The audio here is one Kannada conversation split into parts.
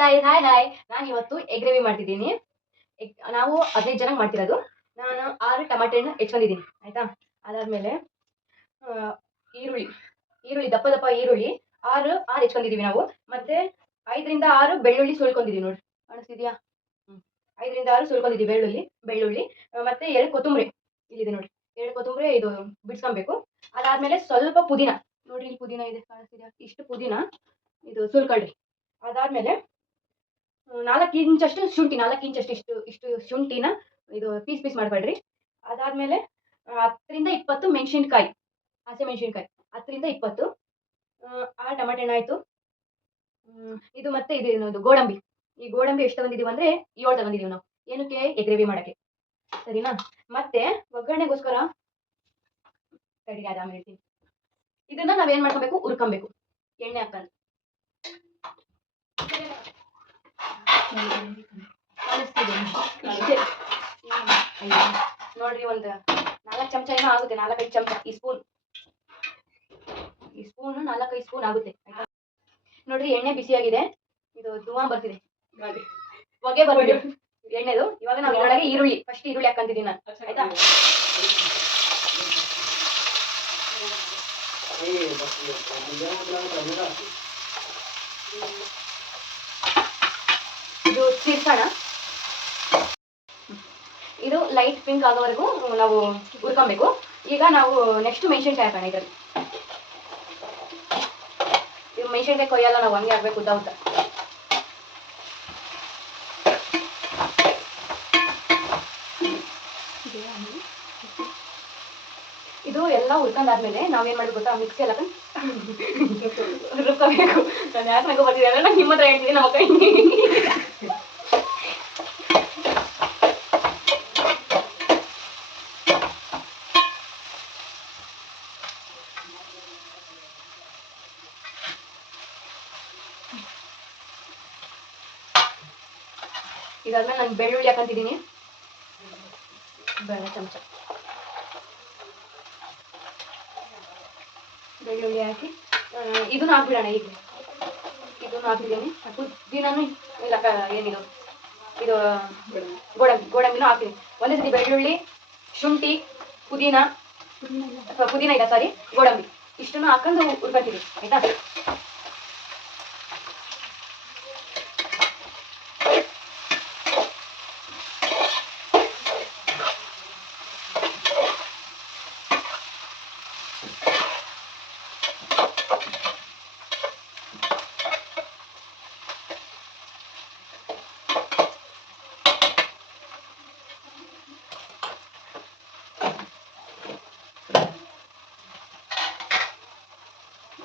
Guys, hi hi. ನಾನು ಇವತ್ತು ಎಗ್ ಗ್ರೇವಿ ಮಾಡ್ತಿದ್ದೀನಿ. ನಾವು 15 ಜನಕ್ಕೆ ಮಾಡ್ತಿರೋದು. ನಾನು 6 ಟಮಾಟೆ ಹಣ್ಣು ಹೆಚ್ಕೊಂಡಿದ್ದೀನಿ, ಆಯ್ತಾ. ಅದಾದ್ಮೇಲೆ ಈರುಳ್ಳಿ ಈರುಳ್ಳಿ ದಪ್ಪ ದಪ್ಪ ಈರುಳ್ಳಿ 6 ಹೆಚ್ಕೊಂಡಿದ್ದೀವಿ ನಾವು. ಮತ್ತೆ 5ರಿಂದ 6 ಬೆಳ್ಳುಳ್ಳಿ ಸುಲ್ಕೊಂಡಿದ್ದೀವಿ ನೋಡಿ, ಕಾಣಿಸ್ತಿದ್ಯಾ? 5ರಿಂದ 6 ಸುಲ್ಕೊಂಡಿದ್ದೀವಿ ಬೆಳ್ಳುಳ್ಳಿ. ಮತ್ತೆ 2 ಕೊತ್ತಂಬರಿ ಇಲ್ಲಿದೆ ನೋಡಿ, 2 ಕೊತ್ತಂಬರಿ ಇದು ಬಿಡ್ಸ್ಕೊಬೇಕು. ಅದಾದ್ಮೇಲೆ ಸ್ವಲ್ಪ ಪುದೀನ ನೋಡಿ, ಇಲ್ಲಿ ಪುದೀನ ಇದೆ, ಕಾಣಿಸ್ತಿದ್ಯಾ? ಇಷ್ಟು ಪುದೀನ ಇದು ಸುಲ್ಕೊಳ್ರಿ. ಅದಾದ್ಮೇಲೆ 4 ಇಂಚಷ್ಟು ಶುಂಠಿ, 4 ಇಂಚಷ್ಟು ಇಷ್ಟು ಶುಂಠಿನ ಇದು ಪೀಸ್ ಮಾಡ್ಕೊಳ್ರಿ. ಅದಾದ್ಮೇಲೆ 10ರಿಂದ 20 ಮೆಣಸಿನ್ಕಾಯಿ, ಹಸಿ ಮೆಣಸಿನ್ಕಾಯಿ 10ರಿಂದ 20. ಆ ಟಮಾಟೆ ಹಣ್ಣು ಆಯ್ತು. ಇದು ಮತ್ತೆ ಇದು ಏನದು ಗೋಡಂಬಿ. ಈ ಗೋಡಂಬಿ ಎಷ್ಟು ತಗೊಂಡಿದೀವಿ ಅಂದ್ರೆ 7 ತಗೊಂಡಿದೀವಿ ನಾವು. ಏನಕ್ಕೆ? ಎಗ್ ಗ್ರೇವಿ ಮಾಡಕ್ಕೆ, ಸರಿನಾ? ಮತ್ತೆ ಒಗ್ಗರಣೆಗೋಸ್ಕರ ತಡಿ, ಆಮೇಲೆ ಹೇಳ್ತೀನಿ. ಇದನ್ನ ನಾವೇನ್ ಮಾಡ್ಕೊಬೇಕು, ಹುರ್ಕೊಬೇಕು ಎಣ್ಣೆ ಹಾಕೊಂಡು. ನೋಡ್ರಿ, ಒಂದು 4 ಚಮಚ ಏನೋ ಆಗುತ್ತೆ, 4-5 ಚಮಚ. ಈ ಸ್ಪೂನ್ 4-5 ಸ್ಪೂನ್ ಆಗುತ್ತೆ, ಆಯ್ತಾ. ನೋಡ್ರಿ, ಎಣ್ಣೆ ಬಿಸಿಯಾಗಿದೆ, ಇದು ಧೂಮ ಬರ್ತಿದೆ, ಹೊಗೆ ಬರ್ತಿದೆ ಎಣ್ಣೆದು. ಇವಾಗ ನಾವು ಇದರೊಳಗೆ ಫಸ್ಟ್ ಈರುಳ್ಳಿ ಹಾಕಂತಿದ್ದೀನಿ ನಾನು, ಆಯ್ತಾ. ಇದು ಸೇರ್ಸೋಣ. ಇದು ಲೈಟ್ ಪಿಂಕ್ ಆಗೋವರೆಗೂ ನಾವು ಹುರ್ಕೊಬೇಕು. ಈಗ ನಾವು ನೆಕ್ಸ್ಟ್ ಮೆಣಸಿನ್ಕಾಯಿ ಹಾಕೋಣ. ಇದರಲ್ಲಿ ಇದು ಮೆಣಸಿನ್ಕಾಯಿ ಕೊಯ್ಯಲ್ಲ ನಾವು, ಹಂಗೆ ಹಾಕ್ಬೇಕು ಉದ್ದ. ಇದು ಎಲ್ಲ ಹುರ್ಕೊಂಡಾದ್ಮೇಲೆ ನಾವೇನ್ ಮಾಡ್ಬೇಕು ಗೊತ್ತಾ, ಮಿಕ್ಸಿ ಎಲ್ಲ ರುಬ್ಕೋಬೇಕು. ನಾನು ಯಾಕೆ ನಂಗೆ ಬರ್ತಿದೆ ಅಂದ್ರೆ, ನಾನು ನಿಮ್ಮ ಹತ್ರ ಹೇಳ್ತೀನಿ, ನಮ್ಮ ಕೈ. ಇದಾದ್ಮೇಲೆ ನಾನು ಬೆಳ್ಳುಳ್ಳಿ ಹಾಕಂತಿದ್ದೀನಿ, 1 ಚಮಚ ಬೆಳ್ಳುಳ್ಳಿ ಹಾಕಿ ಇದನ್ನು ಹಾಕ್ಬಿಡೋಣ. ಈಗ ಇದನ್ನು ಹಾಕಿದ್ದೀನಿ. ಪುದೀನೂ ಇಲ್ಲ, ಏನಿದು ಇದು ಗೋಡಂಬಿನೂ ಹಾಕ್ತೀನಿ. ಒಂದೇ ಸತಿ ಬೆಳ್ಳುಳ್ಳಿ, ಶುಂಠಿ, ಪುದೀನ ಇಲ್ಲ ಸಾರಿ, ಗೋಡಂಬಿ ಇಷ್ಟನ್ನು ಹಾಕೊಂಡು ಹುರ್ಕೊತೀವಿ, ಆಯ್ತಾ.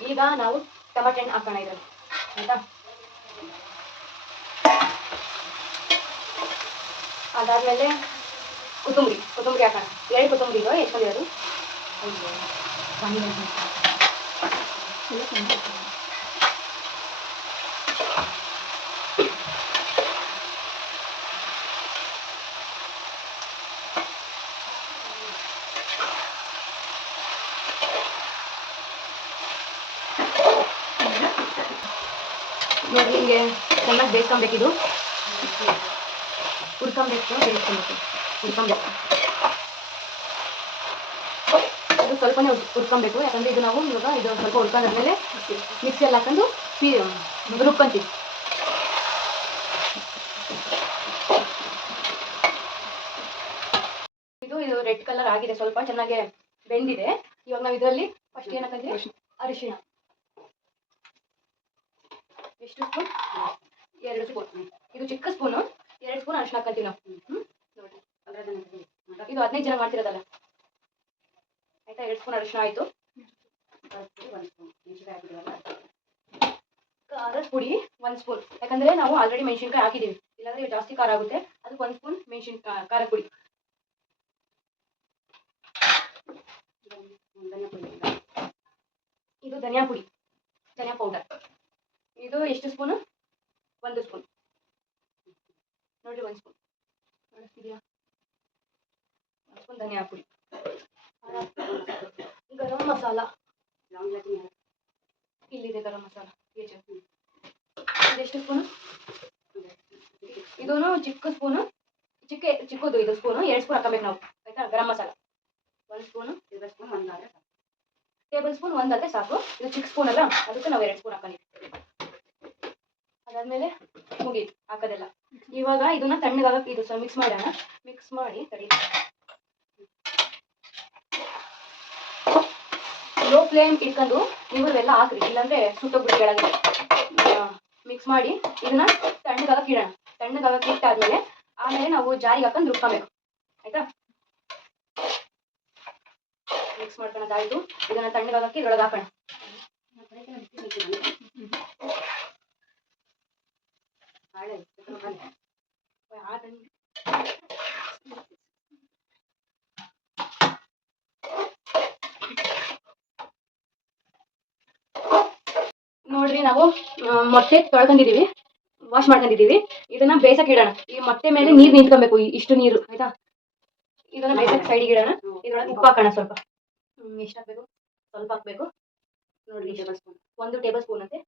ಈಗ ನಾವು ಟಮಾಟೆ ಹಣ್ಣು ಹಾಕೋಣ ಇದರಲ್ಲಿ, ಆಯ್ತಾ. ಅದಾದ್ಮೇಲೆ ಕೊತ್ತಂಬರಿ ಹಾಕೋಣ. 2 ಕೊತ್ತಂಬರಿ ಎಷ್ಕೊಂಡಿರೋದು. ನೋಡಿ, ಹಿಂಗೆ ಚೆನ್ನಾಗಿ ಬೇಯಿಸ್ಕೊಬೇಕು. ಇದು ಹುರ್ಕೊಬೇಕು. ಇದು ಸ್ವಲ್ಪನೇ ಹುರ್ಕೊಬೇಕು, ಯಾಕಂದರೆ ಇದು ನಾವು ಇವಾಗ ಇದು ಸ್ವಲ್ಪ ಹುರ್ಕೊಂಡಾದ್ಮೇಲೆ ಮಿಕ್ಸಿಯಲ್ಲಿ ಹಾಕೊಂಡು ರುಬ್ಕೊಂತೀವಿ. ಇದು ರೆಡ್ ಕಲರ್ ಆಗಿದೆ, ಸ್ವಲ್ಪ ಚೆನ್ನಾಗಿ ಬೆಂದಿದೆ. ಇವಾಗ ನಾವು ಇದರಲ್ಲಿ ಫಸ್ಟ್ ಏನು ಹಾಕಂತೀವಿ, ಅರಿಶಿಣ. ಎಷ್ಟು ಸ್ಪೂನ್? 2 ಸ್ಪೂನ್. ಇದು ಚಿಕ್ಕ ಸ್ಪೂನು, 2 ಸ್ಪೂನ್ ಅರಿಶಿಣ ಹಾಕಂತೀವಿ ನಾವು. ನೋಡಿ, ಇದು 15 ಜನ ಮಾಡ್ತಿರೋದಲ್ಲ, ಆಯ್ತಾ. 2 ಸ್ಪೂನ್ ಅರಿಶಿಣ ಆಯಿತು. ಖಾರದ ಪುಡಿ 1 ಸ್ಪೂನ್, ಯಾಕಂದರೆ ನಾವು ಆಲ್ರೆಡಿ ಮೆಣಸಿನ್ಕಾಯಿ ಹಾಕಿದ್ದೀವಿ, ಇಲ್ಲಾಂದರೆ ಜಾಸ್ತಿ ಖಾರ ಆಗುತ್ತೆ. ಅದಕ್ಕೆ 1 ಸ್ಪೂನ್ ಖಾರದ ಪುಡಿ. ಇದು ಧನಿಯಾ ಪೌಡರ್. ಇದು ಎಷ್ಟು ಸ್ಪೂನು? 1 ಸ್ಪೂನ್. ನೋಡಿರಿ, 1 ಸ್ಪೂನ್ ಕಾಣಿಸ್ತಿದೆಯಾ? 1 ಸ್ಪೂನ್ ಧನಿಯಾ ಪುಡಿ. ಗರಂ ಮಸಾಲ ಇಲ್ಲಿದೆ, ಗರಂ ಮಸಾಲ ಇದೆಷ್ಟು ಸ್ಪೂನು? ಇದೂ ಚಿಕ್ಕ ಸ್ಪೂನು, ಚಿಕ್ಕದು ಇದು ಸ್ಪೂನು 2 ಸ್ಪೂನ್ ಹಾಕಬೇಕು ನಾವು ಆಯ್ತಾ. Garam masala 1 spoon, table spoon 1 ಆದರೆ ಸಾಕು. ಇದು ಚಿಕ್ಕ ಸ್ಪೂನ್ ಅಲ್ಲ, ಅದಕ್ಕೆ ನಾವು 2 ಸ್ಪೂನ್ ಹಾಕೊಂಡಿದ್ದೀವಿ. ಅದಾದ್ಮೇಲೆ ಮುಗೀತು ಹಾಕೋದೆಲ್ಲ. ಇವಾಗ ಇದನ್ನ ತಣ್ಣಗಾಗಕ್ಕೆ ಇದು ಸ್ವಲ್ಪ ಮಿಕ್ಸ್ ಮಾಡೋಣ. ಮಿಕ್ಸ್ ಮಾಡಿ ತಡಿ, ಲೋ ಫ್ಲೇಮ್ ಇಟ್ಕೊಂಡು ನೀವು ಎಲ್ಲ ಹಾಕ್ರಿ, ಇಲ್ಲಾಂದ್ರೆ ಸುಟ್ಟೋಗ್ಬಿಟ್ಟು ಕೆಳಗೆ. ಮಿಕ್ಸ್ ಮಾಡಿ ಇದನ್ನ ತಣ್ಣಗಾಗಕ್ಕೆ ಇಡೋಣ. ತಣ್ಣಗಾಗಕ್ಕೆ ಇಟ್ಟಾದ್ಮೇಲೆ ಆಮೇಲೆ ನಾವು ಜಾರಿಗೆ ಹಾಕೊಂಡು ರುಬ್ಕೊಬೇಕು ಆಯ್ತಾ. ಮಿಕ್ಸ್ ಮಾಡ್ಕೊಳ್ಳೋದಾಯ್ತು. ಇದನ್ನ ತಣ್ಣಗಾಗಕ್ಕೆ ಇದ್ರೊಳಗೆ ಹಾಕೋಣ. ನೋಡ್ರಿ, ನಾವು ಮೊಟ್ಟೆ ತೊಳ್ಕೊಂಡಿದೀವಿ, ವಾಶ್ ಮಾಡ್ಕೊಂಡಿದೀವಿ. ಇದನ್ನ ಬೇಯಿಸಕ್ಕೆ ಇಡೋಣ. ಈ ಮೊಟ್ಟೆ ಮೇಲೆ ನೀರು ನಿಂತ್ಕೊಬೇಕು, ಇಷ್ಟು ನೀರು ಆಯ್ತಾ. ಇದನ್ನ ಬೇಯಿಸಕ್ಕೆ ಸೈಡಿಗೆ ಇಡೋಣ. ಇದ್ರೊಳಗೆ ಉಪ್ಪು ಹಾಕೋಣ. ಸ್ವಲ್ಪ ಎಷ್ಟು ಹಾಕ್ಬೇಕು? ಸ್ವಲ್ಪ ಹಾಕ್ಬೇಕು ನೋಡ್ರಿ. 1 ಟೇಬಲ್ ಸ್ಪೂನ್ ಅಂತೆ.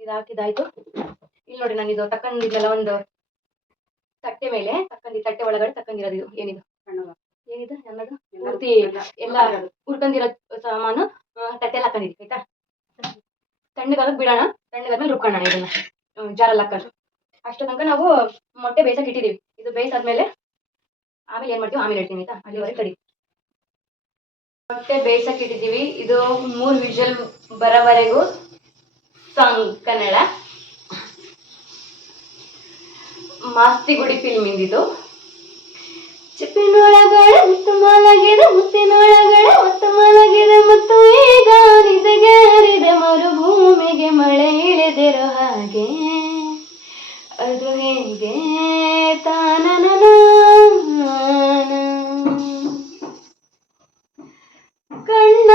ಇದು ಹಾಕಿದಾಯ್ತು. ಇಲ್ಲಿ ನೋಡಿ, ನಾನು ಇದು ತಕೊಂಡಿದ್ದೆಲ್ಲ ಒಂದು ತಟ್ಟೆ ಮೇಲೆ ತಟ್ಟೆ ಒಳಗಡೆ ತಕೊಂಡಿರೋದು. ಇದು ಏನಿದು ಅನ್ನೋದು ಪೂರ್ತಿ ಎಲ್ಲ ಹುರ್ಕೊಂಡಿರೋ ಸಾಮಾನು ತಟ್ಟೆಲ್ಲ ಹಾಕೊಂಡಿದ್ವಿ ಆಯ್ತಾ. ತಣ್ಣಗಾಗಕ್ಕೆ ಬಿಡೋಣ. ತಣ್ಣಗಾದ್ಮೇಲೆ ರುಬ್ಕೊಳ್ಳೋಣ ಇದನ್ನ ಜಾರಲ್ಲಿ ಹಾಕೊಂಡು. ಅಷ್ಟು ತನಕ ನಾವು ಮೊಟ್ಟೆ ಬೇಯಿಸಕ್ಕೆ ಇಟ್ಟಿದ್ದೀವಿ. ಇದು ಬೇಯಿಸಾದ್ಮೇಲೆ ಆಮೇಲೆ ಏನು ಮಾಡ್ತೀವಿ ಆಮೇಲೆ ಹೇಳ್ತೀನಿ ಆಯ್ತಾ. ಅಲ್ಲಿವರೆಗೆ ತಡಿ. ಮೊಟ್ಟೆ ಬೇಯಿಸಕ್ಕೆ ಇಟ್ಟಿದ್ದೀವಿ. ಇದು 3 ವಿಷಲ್ ಬರೋವರೆಗೂ ಸಾಂಗ್ ಕನ್ನಡ ಮಾಸ್ತಿಗುಡಿ ಫಿಲ್ಮ್ ಇದು. ಚಿಪ್ಪಿನೊಳಗಡೆ ಮುತ್ತು ಮಲಗಿದೆ, ಮುತ್ತಿನೊಳಗಡೆ ಮುತ್ತು ಮಲಗಿದೆ, ಮತ್ತು ಈಗ ನಿದೆಗೇರಿದೆ ಮರುಭೂಮಿಗೆ ಮಳೆ ಇಳಿದಿರೋ ಹಾಗೆ. ಅದು ಹೇಗೆ ತಾನನ ಕಣ್ಣ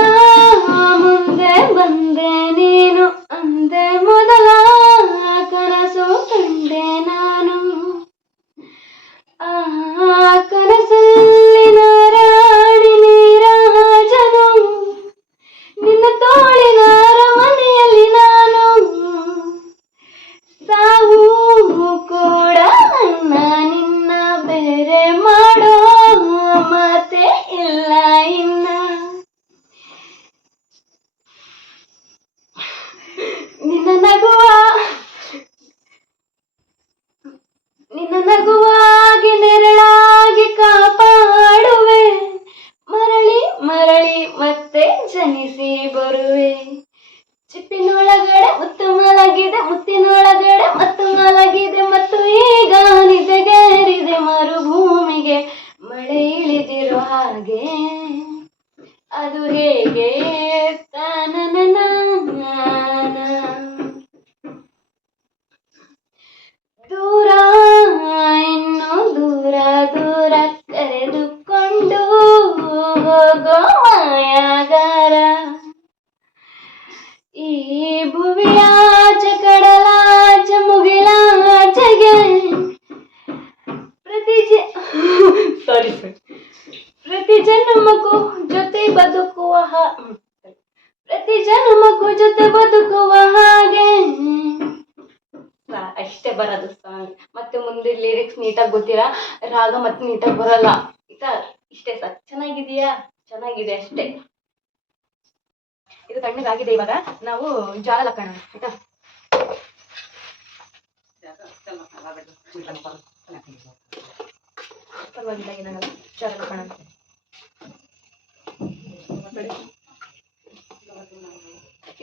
ಮುಂದೆ ಬಂದೆ ನೀನು ಅಂದೆ ಮೊದಲ ಕನಸು ಕಂಡೆ ನಾನು. ಆ ಕನಸಲ್ಲಿ ನಾರಾಣಿ ನೀರಾಜನು, ನಿನ್ನ ತೋಳಿನ ಅರಮನೆಯಲ್ಲಿ ನಾನು. ಸಾವು ಕೂಡ ನಿನ್ನ ಬೇರೆ ಮಾಡೋ ಮಾತೆ ಇಲ್ಲ ಇನ್ನ. ನಿನ್ನ ನಗುವಾಗಿ ನೆರಳಾಗಿ ಕಾಪಾಡುವೆ, ಮರಳಿ ಮರಳಿ ಮತ್ತೆ ಜನಿಸಿ ಬರುವೆ. ಚಿಪ್ಪಿನೊಳಗಡೆ ಮುತ್ತು ಮಲಗಿದೆ, ಮುತ್ತಿನೊಳಗಡೆ ಮತ್ತು ಮಲಗಿದೆ, ಮತ್ತು ಈಗ ನಿದೆಗೇರಿದೆ ಮರುಭೂಮಿಗೆ ಮಳೆ ಇಳಿದಿರೋ ಹಾಗೆ. ಅದು ಹೇಗೆ ತಾನನ ದೂರ ಇನ್ನು ದೂರ ದೂರ ಕರೆದುಕೊಂಡು ಹೋಗೋ ಮಾಯಾಗಾರ. ಈ ಭುವಿಯಾಚ ಕಡಲಾಚ ಮುಗಿಲಾಚೆಗೆ ಪ್ರತಿ ಜನ್ಮಕ್ಕೂ ಜೊತೆ ಬದುಕುವ ಪ್ರತಿ ಜನ್ಮಕ್ಕೂ ಜೊತೆ ಬದುಕುವ ಹಾಗೆ. ಅಷ್ಟೇ ಬರೋದು ಸಾಂಗ್. ಮತ್ತೆ ಮುಂದೆ ಲಿರಿಕ್ಸ್ ನೀಟಾಗಿ ಗೊತ್ತಿಲ್ಲ, ರಾಗ ಮತ್ತೆ ನೀಟಾಗಿ ಬರಲ್ಲ ಆಯ್ತಾ. ಇಷ್ಟೇ ಸಾಕು. ಚೆನ್ನಾಗಿದೆಯಾ? ಚೆನ್ನಾಗಿದೆ ಅಷ್ಟೇ. ಇದು ತಣ್ಣಗಾಗಿದೆ. ಇವಾಗ ನಾವು ಜಾರಲ್ಲಿ ಹಾಕೋಣ ಆಯ್ತಾ. ಪರವಾಗಿಲ್ಲ, ಏನಾಗಲ್ಲ. ಜಾರಲ್ಲಿ ಹಾಕೋಣ.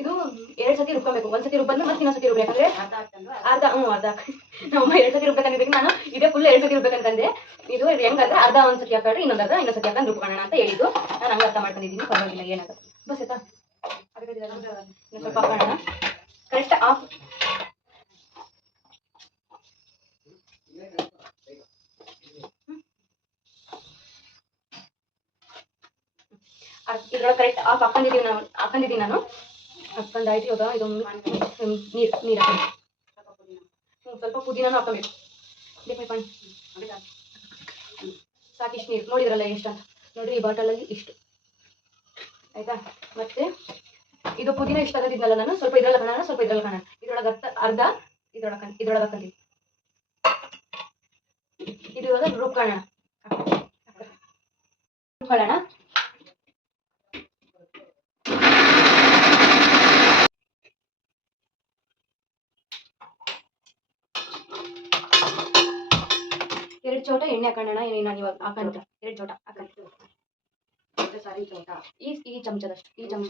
ಇದು 2 ಸತಿ ರುಬ್ಕೊಬೇಕು. 1 ಸತಿ ರುಬ್ಬಂದ್ರೆ ಮತ್ತೆ ಇನ್ನೊಂದು ಸತಿ ರುಬ್ಬೇಕಂದ್ರೆ ಅರ್ಧ ನಮ್ಮ 2 ಸತಿ ರುಬ್ಬೇಕಂದಿದ್ದಕ್ಕೆ ನಾನು ಇದೇ ಫುಲ್ 2 ಸತಿ ರುಬ್ಬೇಕಂತಂದೆ. ಇದು ಹೆಂಗಂದ್ರೆ ಅರ್ಧ 1 ಸತಿ ಹಾಕೊಂಡ್ರೆ ಇನ್ನೊಂದು ಸತಿ ಹಾಕೊಂಡು ರುಬ್ಕೊಳ್ಳೋಣ ಅಂತ ಹೇಳಿದ್ದು. ನಾನು ಹಂಗೆ ಅರ್ಥ ಮಾಡ್ಕೊಂಡಿದ್ದೀನಿ. ಪರವಾಗಿಲ್ಲ, ಏನಾಗುತ್ತೆ. ಬಸ್ ಆಯ್ತಾ. ಅದಕ್ಕೆ ಸ್ವಲ್ಪ ಹಾಕೋಣ. ಕರೆಕ್ಟ್ ಆಫ್ ಇದ್ರೊಳಗೆ ಕರೆಕ್ಟ್ ಆಫ್ ಹಾಕೊಂಡಿದ್ದೀನಿ ನಾನು. ಹಾಕೊಂಡಾಯ್ತು. ಇವಾಗ ಇದು ನೀರು ಹಾಕಿ ಸ್ವಲ್ಪ ಪುದೀನೂ ಹಾಕೋಬೇಕು. ಸಾಕಿಷ್ಟು ನೀರು ನೋಡಿದ್ರಲ್ಲ ಎಷ್ಟು ಅಂತ. ನೋಡ್ರಿ, ಈ ಬಾಟಲಲ್ಲಿ ಇಷ್ಟು ಆಯ್ತಾ. ಮತ್ತೆ ಇದು ಪುದೀನ ಇಷ್ಟ ಆಗದಿದ್ನಲ್ಲ ನಾನು, ಸ್ವಲ್ಪ ಇದ್ರಲ್ಲಿ ಹಾಕೋಣ, ಸ್ವಲ್ಪ ಇದ್ರಲ್ಲಿ ಹಾಕೋಣ. ಇದ್ರೊಳಗೆ ಅರ್ಧ ಇದ್ರೊಳಗೆ ಹಾಕೊಂತೀವಿ. ರುಬ್ಕೊಳ್ಳೋಣ. ರುಬ್ಕೊಳ್ಳೋಣ. ಎರಡು ಚೌಟ ಎಣ್ಣೆ ಹಾಕೋಣ. ನಾನು ಇವಾಗ ಹಾಕೋಣ. ಎರಡು ಚೌಟ ಹಾಕೋಣ. ಈ ಚಮಚದಷ್ಟು, ಈ ಚಮಚ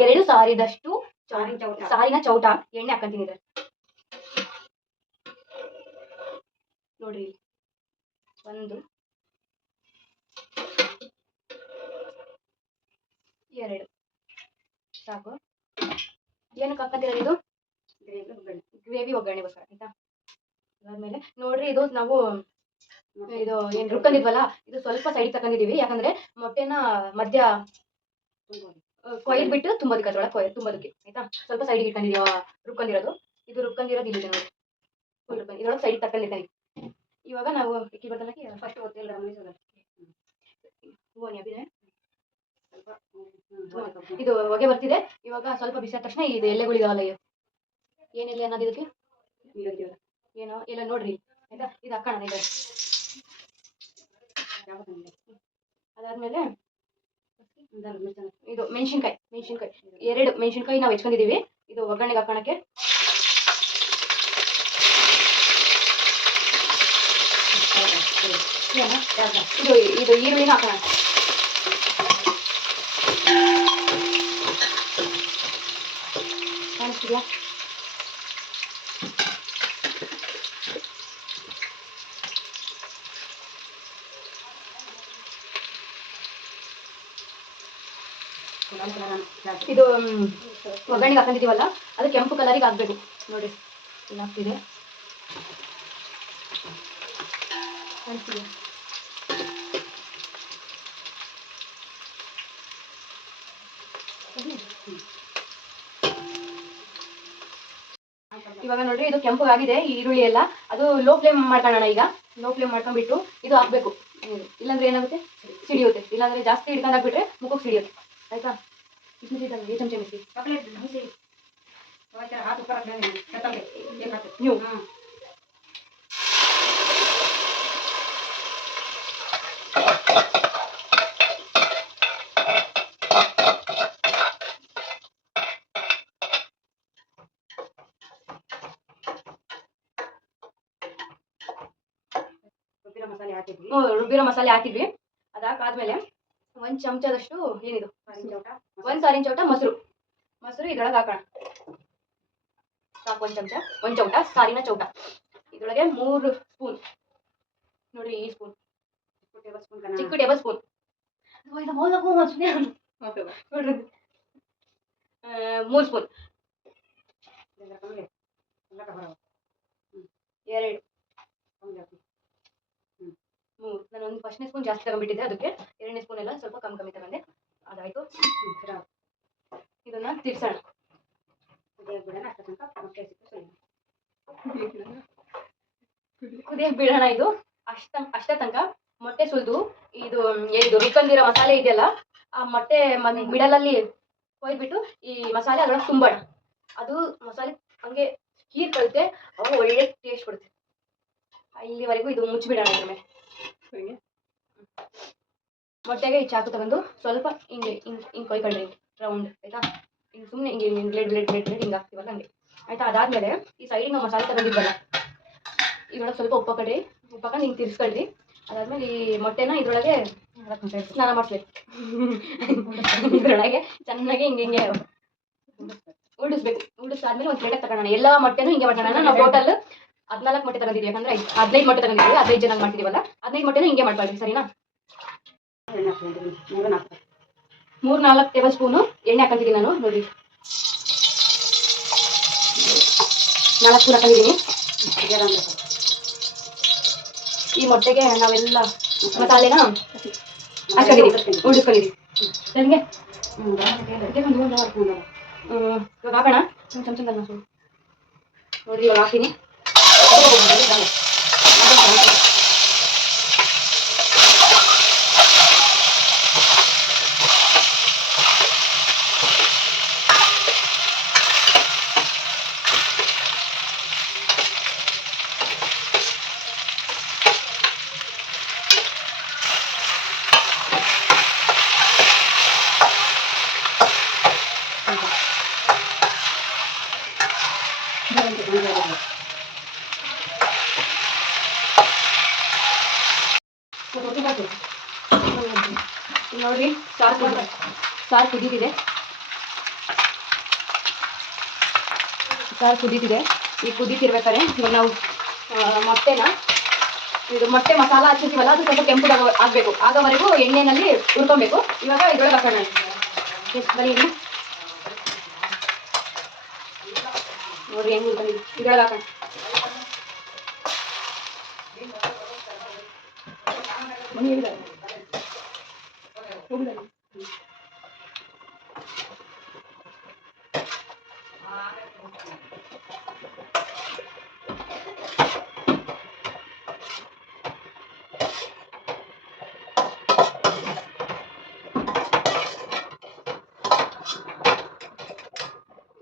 2 ಸಾರಿದಷ್ಟು ಸಾರಿನ ಚೌಟ ಎಣ್ಣೆ ಹಾಕೊಂತೀನಿ ಇದ್ರಲ್ಲಿ. ನೋಡ್ರಿ 1 2 ಸಾಕು. ಏನಕ್ಕೆ ಹಾಕಂತೀರ? ಇದು ಗ್ರೇವಿ ಒಗ್ಗರಣೆಗೋಸ್ಕರ ಆಯ್ತಾ. ಅದಾದ್ಮೇಲೆ ನೋಡ್ರಿ, ಇದು ನಾವು ಇದು ಏನ್ ರುಬ್ಕೊಂಡಿದ್ವಲ್ಲ, ಇದು ಸ್ವಲ್ಪ ಸೈಡ್ ತಕೊಂಡಿದೀವಿ. ಯಾಕಂದ್ರೆ ಮೊಟ್ಟೆನ ಮಧ್ಯ ಕೊಯ್ದ್ಬಿಟ್ಟು ತುಂಬೋದಕ್ಕೆ, ಅದ್ರೊಳಗೆ ತುಂಬೋದಕ್ಕೆ ಆಯ್ತಾ. ಸ್ವಲ್ಪ ಸೈಡ್ ಇಟ್ಕೊಂಡಿದೀವ ರುಬ್ಕೊಂಡಿರೋದು. ಇದು ರುಬ್ಕೊಂಡಿರೋದು ಇಲ್ಲಿದೆ ನೋಡಿ, ಫುಲ್ ರುಬ್ಕೊಂಡು ಇದ್ರೊಳಗೆ ಸೈಡ್ ತಕೊಂಡಿದ್ದೀನಿ. ಇವಾಗ ನಾವು ಇಕ್ಕಿ ಬರ್ತಲಕ್ಕೆ ಫಸ್ಟ್ ಗೊತ್ತಿಲ್ಲ ಇದು ಹೊಗೆ ಬರ್ತಿದೆ. ಇವಾಗ ಸ್ವಲ್ಪ ಬಿಸಿ ಆದ ತಕ್ಷಣ ಇದು ಎಲೆಗಳಿದಾವಲ್ಲ, ಏನೆಲ್ಲ ಅನ್ನೋದು ಇದಕ್ಕೆ ಏನೋ ಎಲ್ಲ ನೋಡ್ರಿ ಆಯ್ತಾ. ಇದು ಹಾಕೋಣ. ಅದಾದ್ಮೇಲೆ ಇದು ಮೆಣಸಿನ್ಕಾಯಿ 2 ಮೆಣಸಿನ್ಕಾಯಿ ನಾವು ಹೆಚ್ಕೊಂಡಿದೀವಿ. ಇದು ಒಗ್ಗರಣೆಗೆ ಹಾಕೋಣಕ್ಕೆ. ಇದು ಈರುಳ್ಳಿನ ಹಾಕೋಣ. ಕಾಣಿಸ್ತಿದ್ಯಾ? ಇದು ಒಗ್ಗರಣೆಗೆ ಹಾಕೊಂಡಿದೀವಲ್ಲ, ಅದು ಕೆಂಪು ಕಲರಿಗೆ ಹಾಕ್ಬೇಕು ನೋಡ್ರಿ. ಇಲ್ಲ ಆಗ್ತಿದೆ, ಕಾಣಿಸ್ತಿದೆ. ಇವಾಗ ನೋಡ್ರಿ, ಇದು ಕೆಂಪಗಾಗಿದೆ ಈ ಈರುಳ್ಳಿ ಎಲ್ಲ. ಅದು ಲೋ ಫ್ಲೇಮ್ ಮಾಡ್ಕೊಳ್ಳೋಣ. ಈಗ ಲೋ ಫ್ಲೇಮ್ ಮಾಡ್ಕೊಂಡ್ಬಿಟ್ಟು ಇದು ಹಾಕ್ಬೇಕು. ಇಲ್ಲಾಂದ್ರೆ ಏನಾಗುತ್ತೆ, ಸಿಡಿಯುತ್ತೆ. ಇಲ್ಲಾಂದ್ರೆ ಜಾಸ್ತಿ ಹಿಡ್ಕೊಂಡು ಹಾಕ್ಬಿಟ್ರೆ ಮುಖಕ್ಕೆ ಸಿಡಿಯುತ್ತೆ ಆಯ್ತಾ. ये चमचे में से चॉकलेट से और तेरा हाथ ऊपर रख देना खत्म है एक हाथ यूं हां ರುಬ್ಬಿರೋ ಮಸಾಲೆ ಹಾಕಿದ್ವಿ. ಅದಾದ್ಮೇಲೆ 1 ಚಮಚದಷ್ಟು ಏನಿದು ಸಾರಿನ ಚೌಟ ಮೊಸರು ಇದ್ರೊಳಗೆ ಹಾಕೋಣ. ಸಾಕು 1 ಚೌಟ ಸಾರಿನ ಚೌಟ. ಇದ್ರೊಳಗೆ 3 ಸ್ಪೂನ್ ನೋಡ್ರಿ, ಈ ಸ್ಪೂನ್ ಚಿಕ್ಕ ಟೇಬಲ್ ಸ್ಪೂನ್ 3 ಸ್ಪೂನ್ 2 ನಾನು ಒಂದು ಫಸ್ಟ್ನೇ ಸ್ಪೂನ್ ಜಾಸ್ತಿ ತಗೊಂಡ್ಬಿಟ್ಟಿದ್ದೆ, ಅದಕ್ಕೆ 2ನೇ ಸ್ಪೂನ್ ಎಲ್ಲ ಸ್ವಲ್ಪ ಕಮ್ಮಿ ತಗೊಂಡೆ. ಅದಾಯ್ತು. ಇದನ್ನ ತಿರ್ಸೋಣ. ಕುದಿಯಕ್ಕೆ ಬಿಡೋಣ. ಇದು ಅಷ್ಟ ತನಕ ಮೊಟ್ಟೆ ಸುಲಿದು ಇದು ರುಬ್ಕೊಂಡಿರೋ ಮಸಾಲೆ ಇದೆಯಲ್ಲ, ಆ ಮೊಟ್ಟೆ ಮಿಡಲಲ್ಲಿ ಕೊಯ್ದ್ಬಿಟ್ಟು ಈ ಮಸಾಲೆ ಅದ್ರೊಳಗೆ ತುಂಬೋಣ. ಅದು ಮಸಾಲೆ ಹಂಗೆ ಹೀರ್ಕೊಳುತ್ತೆ, ಅವಾಗ ಒಳ್ಳೆ ಟೇಸ್ಟ್ ಕೊಡುತ್ತೆ. ಇಲ್ಲಿವರೆಗೂ ಇದು ಮುಚ್ಚಿಬಿಡೋಣ. ಇದ್ರ ಮೇಲೆ ಮೊಟ್ಟೆಗೆ ಈ ಚಾಕು ತಗೊಂಡು ಸ್ವಲ್ಪ ಹಿಂಗೆ ಕೊಯ್ಕೊಂಡ್ರಿ ರೌಂಡ್ ಆಯ್ತಾ. ಹಿಂಗೆ ಸುಮ್ಮನೆ ಹಿಂಗೆ ಬ್ಲೇಡ್ ಹಿಂಗೆ ಹಾಕ್ತೀವಲ್ಲ ಹಂಗೆ ಆಯ್ತಾ. ಅದಾದ್ಮೇಲೆ ಈ ಸೈಡಿಗೆ ನಾವು ಮಸಾಲೆ ತಗೊಂಡಿದ್ವಲ್ಲ, ಇದ್ರೊಳಗೆ ಸ್ವಲ್ಪ ಉಪ್ಪು ಹಾಕೊಂಡು ಹಿಂಗೆ ತಿರ್ಸ್ಕೊಳ್ರಿ. ಅದಾದ್ಮೇಲೆ ಈ ಮೊಟ್ಟೆನ ಇದ್ರೊಳಗೆ ಸ್ನಾನ ಮಾಡಿಸ್ಬೇಕು. ಇದ್ರೊಳಗೆ ಚೆನ್ನಾಗಿ ಹಿಂಗೆ ಉಳಿಸ್ಬೇಕು. ಉಳಿಸಾದ್ಮೇಲೆ ಒಂದು ಪ್ಲೇಟಾಗಿ ತಗೋಣ. ಎಲ್ಲ ಮೊಟ್ಟೆನೂ ಹಿಂಗೆ ಮಾಡ್ಕೊಳ್ಳೋಣ. ನಾವು ಟೋಟಲ್ 14 ಮೊಟ್ಟೆ ತಗೊಂಡಿದ್ದೀವಿ. ಯಾಕಂದ್ರೆ 15 ಮೊಟ್ಟೆ ತಗೊಂಡಿದ್ದೀವಿ, 15 ಜನ ಮಾಡ್ತಿದ್ದೀವಲ್ಲ. 15 ಮೊಟ್ಟೆನೂ ಹಿಂಗೆ ಮಾಡ್ಕೊಳ್ರಿ, ಸರಿನಾ. 3-4 ಟೇಬಲ್ ಸ್ಪೂನು ಎಣ್ಣೆ ಹಾಕೊಂಡಿದ್ದೀನಿ ನಾನು. ನೋಡಿ 4 ಸ್ಪೂನ್ ಹಾಕೊಂಡಿದ್ದೀನಿ. ಈ ಮೊಟ್ಟೆಗೆ ನಾವೆಲ್ಲ ಮಸಾಲೆನ ಹಾಕೊಂಡಿದ್ದೀವಿ, ಉಳಿಸ್ಕೊಂಡಿದ್ದೀವಿ. ನನಗೆ ಇವಾಗ ಹಾಕೋಣ. ಚಮಚ ನೋಡಿ, ಇವಾಗ ಹಾಕ್ತೀನಿ. ನೋಡ್ರಿ ಸಾರು ಕುದೀತಿದೆ. ಈ ಕುದೀತಿರ್ಬೇಕಾದ್ರೆ ಇವಾಗ ನಾವು ಮೊಟ್ಟೆನ ಇದು ಮೊಟ್ಟೆ ಮಸಾಲ ಹಚ್ಚಿರ್ತೀವಲ್ಲ ಅದು ಸ್ವಲ್ಪ ಕೆಂಪು ಆಗಬೇಕು, ಆಗೋವರೆಗೂ ಎಣ್ಣೆನಲ್ಲಿ ಹುರ್ಕೊಬೇಕು. ಇವಾಗ ಇದ್ರೊಳಗೆ ಹಾಕೋಣ. ಬರೀ ನೋಡ್ರಿ ಹೆಂಗೆ ಹುರ್ಕೊಂಡಿದ್ವಿ, ಇದ್ರೊಳಗೆ ಹಾಕೋಣ.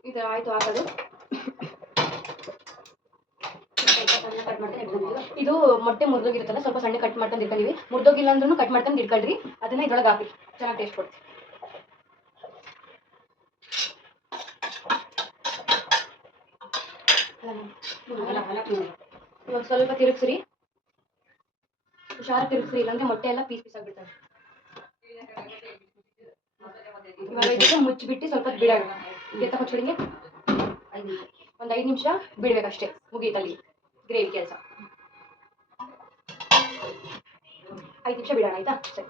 ಇದು ಆಯ್ತು ಹಾಕೋದು. ಇದು ಮೊಟ್ಟೆ ಮುರಿದೋಗಿರುತ್ತಲ್ಲ, ಸ್ವಲ್ಪ ಸಣ್ಣ ಕಟ್ ಮಾಡ್ಕೊಂಡು ಇಟ್ಕೊಂಡಿವಿ. ಮುರಿದೋಗಿಲ್ಲ ಅಂದ್ರೂ ಕಟ್ ಮಾಡ್ಕೊಂಡು ಇಟ್ಕೊಳ್ರಿ. ಅದನ್ನ ಇದ್ರೊಳಗೆ ಹಾಕಿ, ಚೆನ್ನಾಗಿ ಟೇಸ್ಟ್ ಕೊಡ್ತೀವಿ. ಇವಾಗ ಸ್ವಲ್ಪ ತಿರುಗಿಸ್ರಿ, ಹುಷಾರು ತಿರುಗಿಸ್ರಿ, ಇಲ್ಲಾಂದ್ರೆ ಮೊಟ್ಟೆ ಎಲ್ಲ ಪೀಸ್ ಆಗಿಬಿಡ್ತವೆ. ಇವಾಗ ಇದಕ್ಕೆ ಮುಚ್ಚಿಬಿಟ್ಟು ಸ್ವಲ್ಪ ಬಿಡೋಣ. ಎತ್ತ ಮುಚ್ಚಿಬಿಡಿಗೆ ಒಂದು 5 ನಿಮಿಷ ಬಿಡ್ಬೇಕಷ್ಟೇ, ಮುಗೀತಲ್ಲಿ ಗ್ರೇವಿ ಕೆಲಸ. 5 ನಿಮಿಷ ಬಿಡೋಣ ಆಯ್ತಾ? ಸರಿ.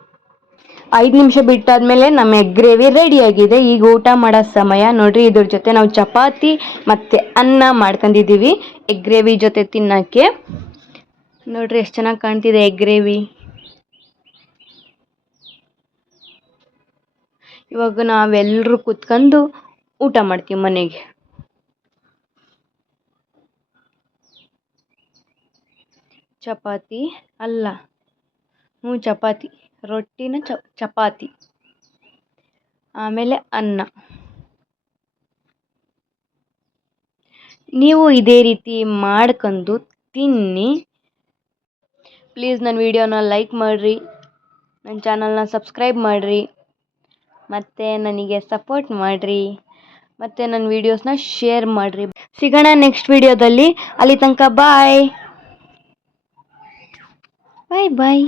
5 ನಿಮಿಷ ಬಿಟ್ಟಾದ್ಮೇಲೆ ನಮ್ಮ ಎಗ್ ಗ್ರೇವಿ ರೆಡಿಯಾಗಿದೆ. ಈಗ ಊಟ ಮಾಡೋ ಸಮಯ. ನೋಡ್ರಿ, ಇದ್ರ ಜೊತೆ ನಾವು ಚಪಾತಿ ಮತ್ತು ಅನ್ನ ಮಾಡ್ಕೊಂಡಿದ್ದೀವಿ ಎಗ್ ಗ್ರೇವಿ ಜೊತೆ ತಿನ್ನೋಕ್ಕೆ. ನೋಡ್ರಿ ಎಷ್ಟು ಚೆನ್ನಾಗಿ ಕಾಣ್ತಿದೆ ಎಗ್ ಗ್ರೇವಿ. ಇವಾಗ ನಾವೆಲ್ಲರೂ ಕೂತ್ಕೊಂಡು ಊಟ ಮಾಡ್ತೀವಿ ಮನೆಗೆ. ಚಪಾತಿ ಅಲ್ಲ, ಚಪಾತಿ, ರೊಟ್ಟಿನ ಚಪಾತಿ, ಆಮೇಲೆ ಅನ್ನ. ನೀವು ಇದೇ ರೀತಿ ಮಾಡ್ಕೊಂಡು ತಿನ್ನಿ. ಪ್ಲೀಸ್ ನನ್ನ ವಿಡಿಯೋನ ಲೈಕ್ ಮಾಡಿರಿ, ನನ್ನ ಚಾನಲ್ನ ಸಬ್ಸ್ಕ್ರೈಬ್ ಮಾಡಿರಿ, ಮತ್ತು ನನಗೆ ಸಪೋರ್ಟ್ ಮಾಡಿರಿ, ಮತ್ತು ನನ್ನ ವೀಡಿಯೋಸ್ನ ಶೇರ್ ಮಾಡಿರಿ. ಸಿಗೋಣ ನೆಕ್ಸ್ಟ್ ವಿಡಿಯೋದಲ್ಲಿ. ಅಲ್ಲಿ ತನಕ ಬಾಯ್ ಬಾಯ್.